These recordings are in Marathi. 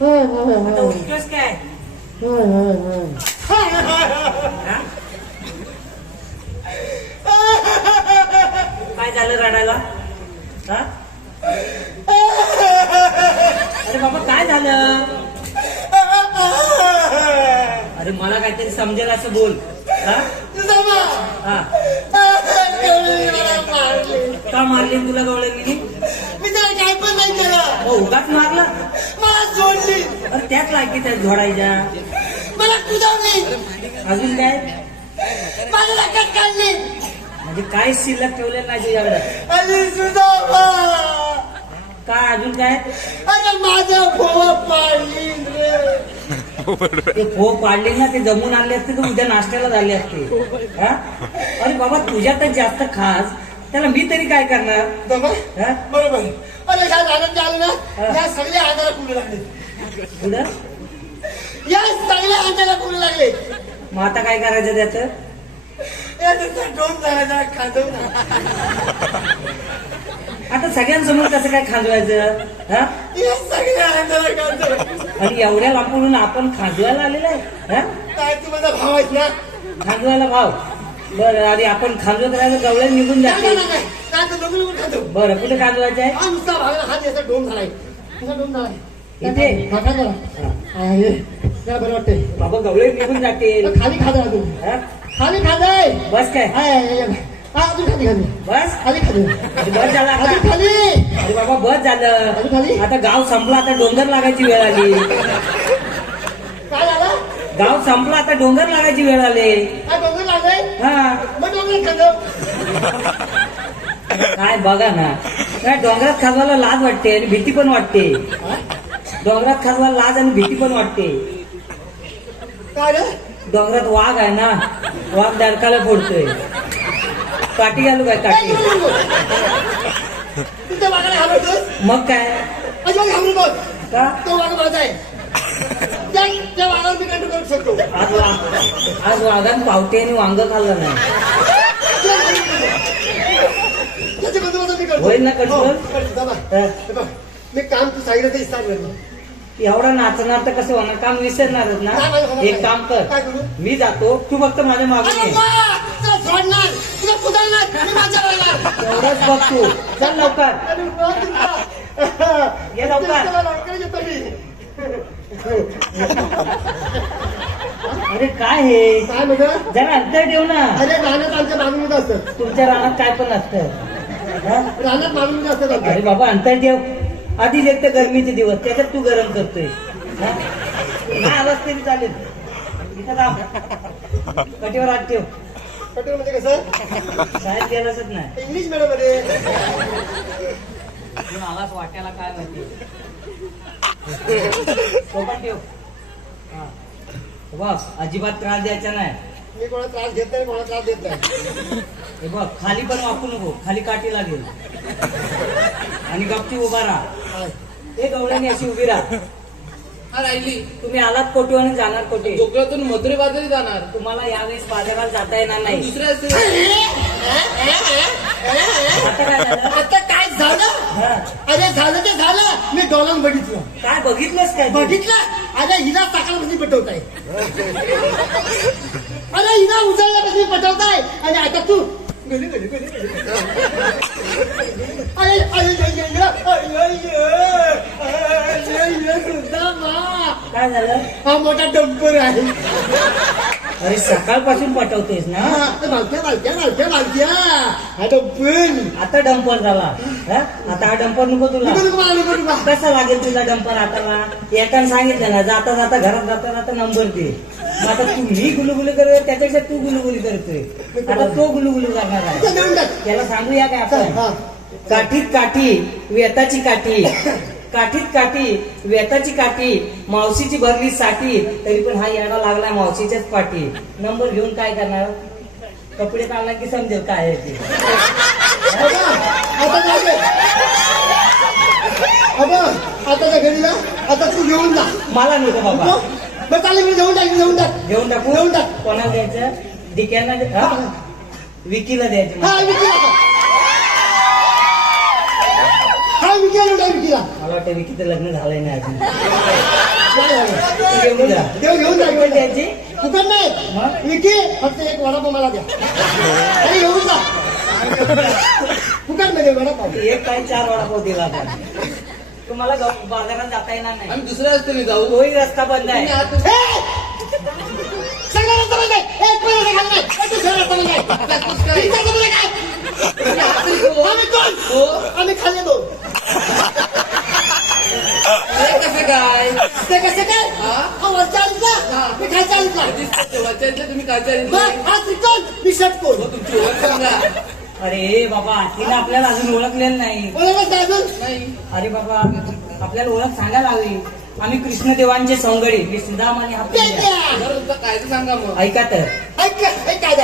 हा? काय झालं रडायला? हा? अरे बाबा काय झालं? अरे मला काहीतरी समजेल असं बोल. हा? हा. का मारली तुला गवळणी? मी काय पण नाही केलं. हो उगाच मारला? अरे त्याच लायकी त्या झोडायच्या मला कुदावली अजून काय? माझ्या लक्षात काढली म्हणजे काय शिल्लक ठेवलेलं नाही तुझ्याकडे? सुद्धा काय अजून काय? अरे माझा भोवा पाडली रे. ते पाडले ना ते जमून आणले असते तर उद्या नाश्त्याला झाले असते. हा? अरे बाबा तुझ्यातच जास्त खास. त्याला मी तरी काय करणार? बाबा, हा? बरोबर. काय आनंद आलं ना या सगळ्या अंगाला कुठे लागले. पुढं? या सगळ्या अंगाला कुठे लागले. मग आता काय करायचं त्याचं झाला खाजव आता सगळ्यांसमोर कसं काय खांदवायचं हा? या सगळ्या अंगाला खाजव. आणि एवढ्या लांबून आपण खांदवायला आलेलं आहे हा? काय तू माझा भाव ना? खांदवायला भाव? बरं आधी आपण खाल्लं तर गवळ्या निघून जाते. बरं कुठे कांदवायचं आहे? झालाय. इथे? बाबा गवळे निघून जाते खाली खात तू. खाली खाताय बस काय? अजून बस? खाली खाली. बस झाला आता. खाली. अरे बाबा बस झालं. खाली? आता गाव संपला आता डोंगर लागायची वेळ आली. गाव संपला आता डोंगर लागायची वेळ आली. डोंगर लागलाय? हा. मग डोंगर खाजव काय बघा ना. काय डोंगरात खाजवायला लाज वाटते आणि भीती पण वाटते. डोंगरात खाजवायला लाज आणि भीती पण वाटते. काय रे? डोंगरात वाघ आहे ना वाघ दडकाला फोडतोय. काठी घालू काय काठी? मग काय? का? तो वाघ माझा आहे. वाघावर मी कंट्रोल करू शकतो आज वा- आज वाघान पावटे आणि वांग खाल्लं नाही त्याचे बंदोबस्त मी करतो होईल ना control? हो, करतो, दादा. तर हे बघ, मी काम तू सांगितलं ते इस्तार करतो एवढा नाचणार तर कसं होणार काम विसरणारच नाही, नाही, ना नाही. एक काम काय कर करू? मी जातो तू फक्त माझ्या मागून अरे ये वा! तुला सोडणार तुला कुदावणार मी माझ्या राहणार एवढंच बघ तू चल लवकर अरे वा, तुला. ये लवकर. तुला लवकर येतो मी. अरे काय हे? काय म्हणतो जरा अंतर ठेव ना. अरे रानात आमच्या मागणीमध्ये असतं तुमच्या रानात काय पण असतं? रानात मागणीमध्ये असतात आमच्या. अरे बाबा अंतर ठेव. आधीच एक तर गरमीचे दिवस त्याच्यात तू गरम करतोय. हा? नाही आलास तरी चालेल? इथं थांब. कटीवर हात ठेव. कटोर म्हणजे कसं? शाळेत गेलासच नाही. इंग्लिश मॅडममध्ये आलास वाट्याला काय माहिती पण ठेव. हा. बघ अजिबात त्रास द्यायचा नाही. मी कोणा त्रास घेत नाही कोणा त्रास देत नाही. हे बघ खाली पण वाकू नको खाली काठी लागेल. आणि गपची उभा राहा. हे गवळ्याने अशी उभी राहा. हा राहिली. तुम्ही आलात कोटी आणि जाणार कोटी कोकणातून मथुरे बाजारी जाणार. तुम्हाला यावेळेस बाजारात जाता येणार नाही. दुसऱ्या असते आता काय झालं? आता झालं? अरे झालं ते झालं. मी डॉलर बघितलं. काय बघितलंस काय बघितलं? अरे हिला सकाळपासून पटवताय. अरे हिला उजळल्यापासून पटवताय. आणि आता तू अरे अरे, अरे, अरे, अरे, अरे, अरे, अरे, सुद्धा मा. काय झालं? हा मोठा डंपर आहे. अरे सकाळपासून पटवतेस ना? हा, मालक्या मालक्या हा डंपर. आता डंपर झाला हा? आता हा डंपर नको तुला. कसा लागेल तुला डंपर हाताला एकाने सांगितलं ना जाता जाता घरात जाता जाता नंबर दे. मग आता तू मी गुलुगुली करतोय त्याच्यापेक्षा तू गुलुगुली करतोय. आता तो गुलुगुली करणार आहे. त्याला सांगूया काय आपण? हा. काठीत काठी वेताची काठी. काठीत काठी वेताची काठी मावशीची भरली साठी तरी पण हा येणं लागला मावशीच्याच पाठी. नंबर घेऊन काय करणार? कपडे काढला की समजेल काय ते. बाबा, आता जाऊ दे. बाबा, आता तू घेऊन जा. मला नको बाबा? बरं चालेल मी घेऊन टाक घेऊन टाक घेऊन टाकू घेऊन टाक. कोणाला द्यायचं? डिक्यांना दे- हा? विकीला द्यायचं. हा विकीला का? हा विकीला मला वाटतं विकीचं लग्न झालंय नाही अजून घेऊन जा देव घेऊन जा घेऊन जा. त्यांची फुकट नाही? इथे फक्त एक वडापाव मला द्या अरे घेऊन जा फुकटमध्ये वडापाव एक काय चार वडापाव दिला तुम्हाला गाव- बाजारात जाता येणार नाही आम्ही दुसऱ्या रस्त्याने जाऊ तोही रस्ता बंद आहे हे! सगळा रस्ता बंद आहे. एक पण रस्ता खाली नाही. एक दुसरा रस्ता बंद आहे. काय? काय? खाल्ले दोन कसं काय ते कसं काय. मी वरच्या तुम्ही मग. हा त्रिकोण मी तुमची ओळख सांगा अरे बाबा तिने आपल्याला अजून ओळखलेलं नाही अजून अरे बाबा आपल्याला ओळख सांगायला हवी आम्ही कृष्णदेवांचे सौंगडी मी सुदाम आणि. बरं तुमचा कायदा सांगा मग ऐका तर ऐक ऐक काय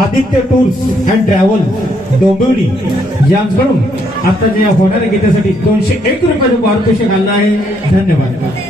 Aditya tours and travel Dombivli यांकडून आता जे होणाऱ्या गीतासाठी दोनशे एक रुपयाचं पारितोषिक आलं आहे. धन्यवाद.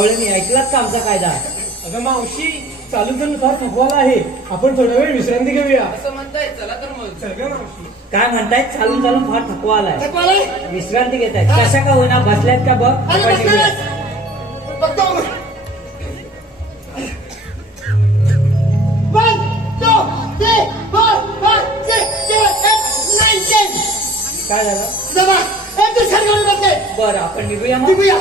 गवळ्यांनी ऐकलात का आमचा कायदा? अगं मावशी चालू चालू फार थकवाला आहे. आपण थोडा वेळ विश्रांती घेऊया. असं म्हणताय चला तर मग. चल गं मावशी. काय म्हणतायत चालून चालून फार थकवा आलाय ऐकवाले विश्रांती घेत आहेत कशा का होईना? बसल्यात का बघ? आपण निघूया. बघतो काय झालं? जमा. एक दुसऱ्या बसले. बरं आपण निघूया मग? निघूया.